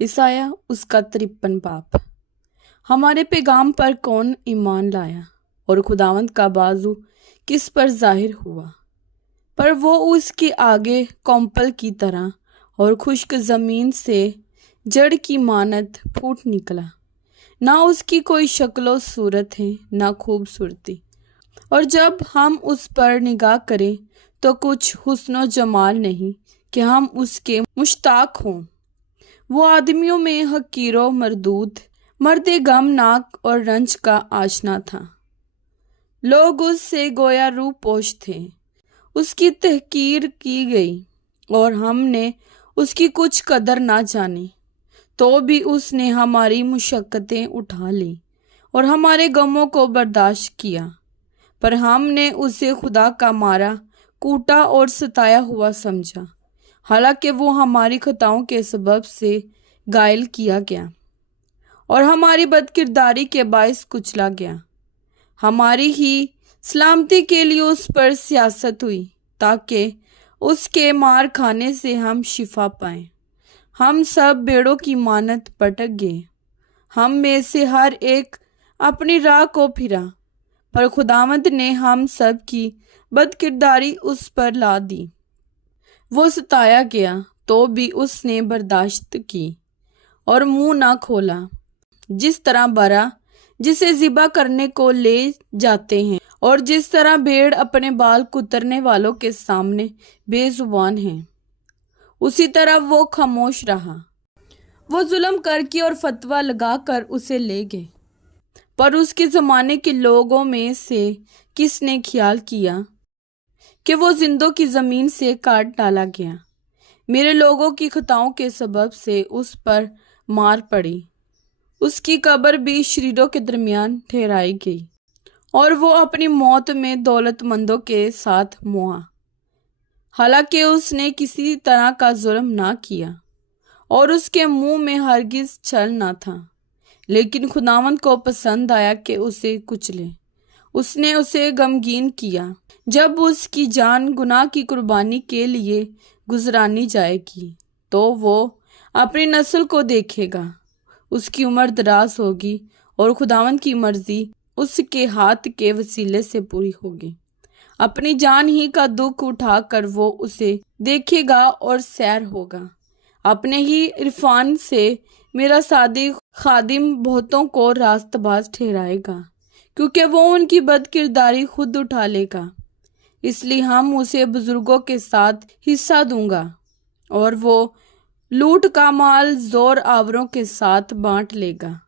ईसाया उसका 53 बाप। हमारे पैगाम पर कौन ईमान लाया और खुदावंद का बाजू किस पर जाहिर हुआ। पर वो उसके आगे कौंपल की तरह और खुश्क ज़मीन से जड़ की मानत फूट निकला। ना उसकी कोई शक्लो सूरत है ना खूबसूरती, और जब हम उस पर निगाह करें तो कुछ हुस्नो जमाल नहीं कि हम उसके मुश्ताक हों। वो आदमियों में हकीरो मरदूद, मर्दे गमनाक और रंज का आशना था। लोग उससे गोया रूपोश थे। उसकी तहकीर की गई और हमने उसकी कुछ कदर ना जानी। तो भी उसने हमारी मुशक्कतें उठा ली और हमारे गमों को बर्दाश्त किया। पर हमने उसे खुदा का मारा, कूटा और सताया हुआ समझा, हालांकि वो हमारी खताओं के सबब से घायल किया गया और हमारी बदकिरदारी के बायस कुचला गया। हमारी ही सलामती के लिए उस पर सियासत हुई ताकि उसके मार खाने से हम शिफा पाएं। हम सब भेड़ों की मानत भटक गए, हम में से हर एक अपनी राह को फिरा, पर खुदावंद ने हम सब की बदकिरदारी उस पर ला दी। वो सताया गया तो भी उसने बर्दाश्त की और मुंह ना खोला। जिस तरह बरा जिसे ज़िबा करने को ले जाते हैं और जिस तरह भेड़ अपने बाल कुतरने वालों के सामने बेजुबान है, उसी तरह वो खामोश रहा। वो जुल्म करके और फतवा लगाकर उसे ले गए। पर उसके ज़माने के लोगों में से किसने ख्याल किया कि वो जिंदों की ज़मीन से काट डाला गया। मेरे लोगों की खताओं के सबब से उस पर मार पड़ी। उसकी कब्र भी शरीरों के दरमियान ठहराई गई और वो अपनी मौत में दौलतमंदों के साथ मुआ। हालांकि उसने किसी तरह का जुल्म ना किया और उसके मुंह में हरगिज छल ना था, लेकिन खुदावंद को पसंद आया कि उसे कुचले। उसने उसे गमगीन किया। जब उसकी जान गुनाह की कुर्बानी के लिए गुजरानी जाएगी तो वो अपनी नस्ल को देखेगा। उसकी उम्र दराज होगी और खुदावंद की मर्जी उसके हाथ के वसीले से पूरी होगी। अपनी जान ही का दुख उठाकर वो उसे देखेगा और सैर होगा। अपने ही इरफान से मेरा सादिक खादिम बहुतों को रास्तबाज ठहराएगा, क्योंकि वो उनकी बदकिरदारी खुद उठा लेगा। इसलिए हम उसे बुजुर्गों के साथ हिस्सा दूंगा और वो लूट का माल जोर आवरों के साथ बांट लेगा,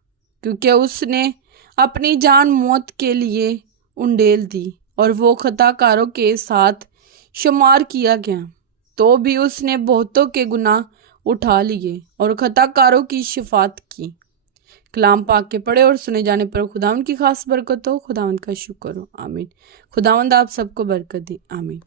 क्योंकि उसने अपनी जान मौत के लिए उंडेल दी और वो खताकारों के साथ शुमार किया गया। तो भी उसने बहुतों के गुनाह उठा लिए और खताकारों की शफात की। कलाम पाक के पढ़े और सुने जाने पर खुदावंद की खास बरकत हो। खुदावंद का शुक्र हो। आमीन। खुदावंद आप सबको बरकत दे। आमीन।